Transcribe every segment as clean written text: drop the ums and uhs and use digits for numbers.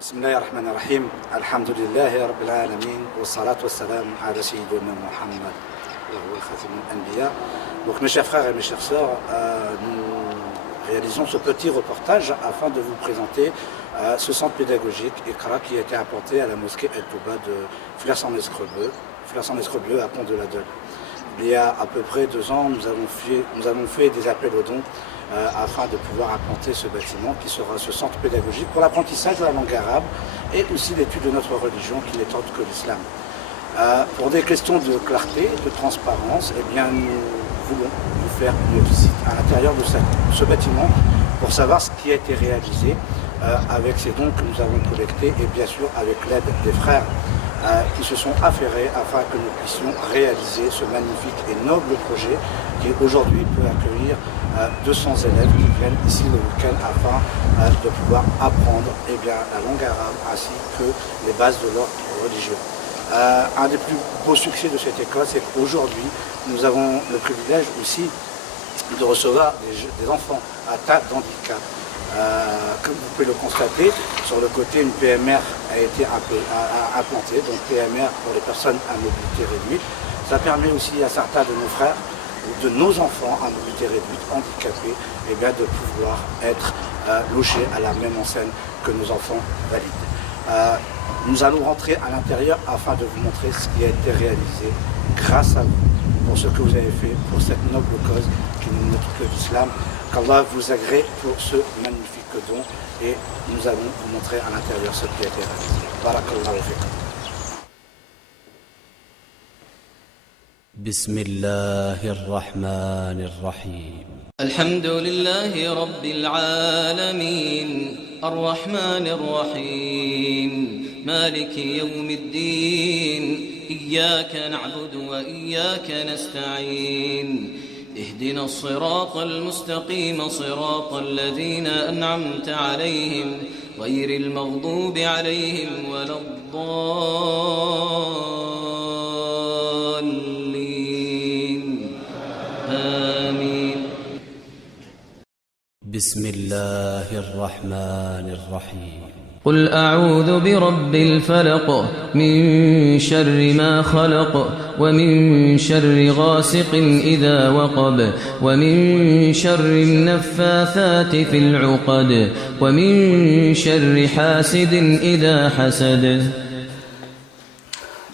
بسم الله الرحمن الرحيم الحمد لله رب العالمين والصلاة والسلام على سيدنا Muhammad وهو خاتم الأنبياء. Donc mes chers frères et mes chères sœurs, nous réalisons ce petit reportage afin de vous présenter ce centre pédagogique Iqra qui a été implanté à la mosquée El Touba de Flers-en-Escrebleu à Pont-de-la-Dole. Il y a à peu près 2 ans, nous avons fait des appels aux dons afin de pouvoir implanter ce bâtiment qui sera ce centre pédagogique pour l'apprentissage de la langue arabe et aussi l'étude de notre religion qui n'est autre que l'islam. Pour des questions de clarté, de transparence, eh bien, nous voulons vous faire une visite à l'intérieur de ce bâtiment pour savoir ce qui a été réalisé avec ces dons que nous avons collectés et bien sûr avec l'aide des frères qui se sont affairés afin que nous puissions réaliser ce magnifique et noble projet qui aujourd'hui peut accueillir 200 élèves qui viennent ici le week-end afin de pouvoir apprendre la langue arabe ainsi que les bases de l'ordre religieux. Un des plus beaux succès de cette école, c'est qu'aujourd'hui, nous avons le privilège aussi de recevoir des enfants atteints d'handicap. Comme vous pouvez le constater, sur le côté, une PMR a été implantée, donc PMR pour les personnes à mobilité réduite. Ça permet aussi à certains de nos frères ou de nos enfants à mobilité réduite, handicapés, de pouvoir être logés à la même enseigne que nos enfants valides. Nous allons rentrer à l'intérieur afin de vous montrer ce qui a été réalisé grâce à vous, pour ce que vous avez fait, pour cette noble cause qui n'est autre que l'islam. Qu'Allah vous agrée pour ce magnifique don et nous allons vous montrer à l'intérieur ce qui a été réalisé. Barakallahu fikum. بسم الله الرحمن الرحيم الحمد لله رب العالمين الرحمن الرحيم مالك يوم الدين إياك نعبد وإياك نستعين اهدنا الصراط المستقيم صراط الذين أنعمت عليهم غير المغضوب عليهم ولا الضالين آمين. بسم الله الرحمن الرحيم قل أعوذ برب الفلق من شر ما خلق ومن شر غاسق إذا وقب ومن شر النفاثات في العقد ومن شر حاسد إذا حسد.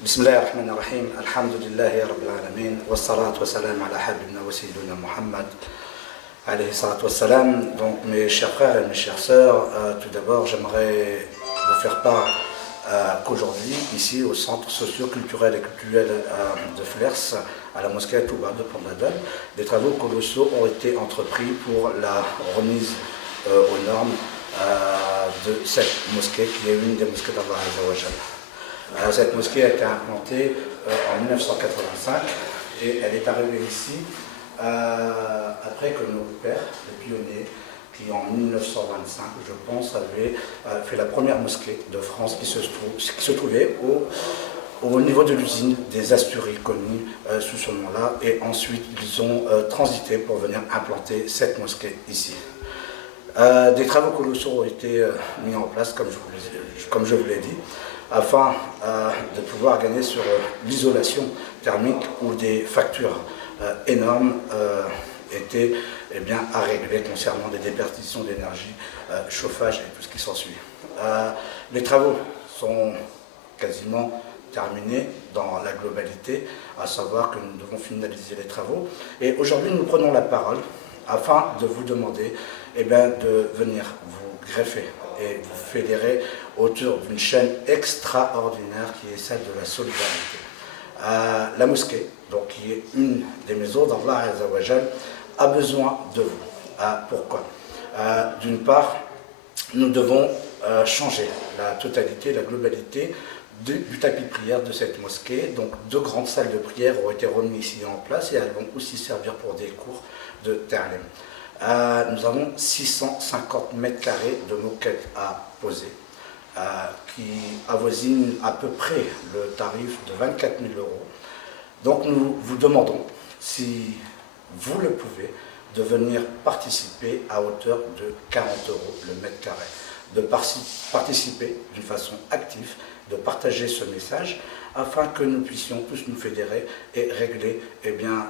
بسم الله الرحمن الرحيم الحمد لله رب العالمين والصلاة والسلام على حبيبنا وسيدنا محمد alayhi salatu wassalam. Donc mes chers frères et mes chères sœurs, tout d'abord j'aimerais vous faire part qu'aujourd'hui ici au centre socio-culturel et culturel de Flers, à la mosquée El Touba de Pont-de-la-Dole, des travaux colossaux ont été entrepris pour la remise aux normes de cette mosquée qui est une des mosquées d'Allah Azza wa Jalla. Cette mosquée a été implantée en 1985 et elle est arrivée ici après que nos pères, les pionniers, qui en 1925, je pense, avaient fait la première mosquée de France qui se trouvait au niveau de l'usine des Asturies, connue sous ce nom-là, et ensuite ils ont transité pour venir implanter cette mosquée ici. Des travaux colossaux ont été mis en place, comme je vous l'ai dit, afin de pouvoir gagner sur l'isolation thermique où des factures énormes étaient à régler concernant des déperditions d'énergie, chauffage et tout ce qui s'ensuit. Les travaux sont quasiment terminés dans la globalité, à savoir que nous devons finaliser les travaux. Et aujourd'hui, nous prenons la parole afin de vous demander de venir vous greffer et vous fédérer autour d'une chaîne extraordinaire qui est celle de la solidarité. La mosquée, donc, qui est une des maisons d'Allah Azza wa Jal, a besoin de vous. Pourquoi? D'une part, nous devons changer la totalité, la globalité du tapis de prière de cette mosquée. Donc 2 grandes salles de prière ont été remises ici en place et elles vont aussi servir pour des cours de ta'lim. Nous avons 650 mètres carrés de moquette à poser, qui avoisine à peu près le tarif de 24 000 €. Donc nous vous demandons, si vous le pouvez, de venir participer à hauteur de 40 € le mètre carré. de participer d'une façon active, de partager ce message, afin que nous puissions tous nous fédérer et régler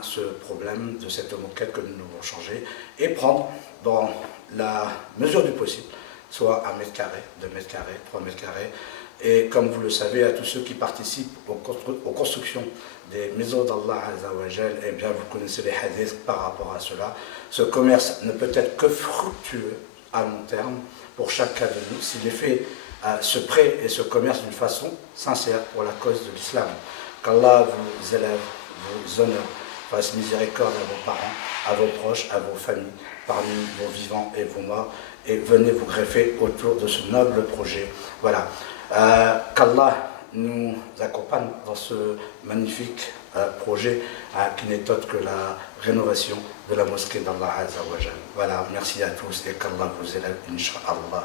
ce problème de cette moquette que nous devons changer et prendre dans la mesure du possible, soit 1 mètre carré, 2 mètres carrés, 3 mètres carrés. Et comme vous le savez, à tous ceux qui participent aux constructions des maisons d'Allah Azzawajal, vous connaissez les hadiths par rapport à cela. Ce commerce ne peut être que fructueux à long terme pour chacun de nous s'il est fait ce prêt et ce commerce d'une façon sincère pour la cause de l'islam. Qu'Allah vous élève, vous honore, fasse miséricorde à vos parents, à vos proches, à vos familles, parmi vos vivants et vos morts, et venez vous greffer autour de ce noble projet. Voilà. Qu'Allah nous accompagne dans ce magnifique projet qui n'est autre que la rénovation de la mosquée d'Allah Azzawajal. Voilà, merci à tous et qu'Allah vous élève, Inch'Allah.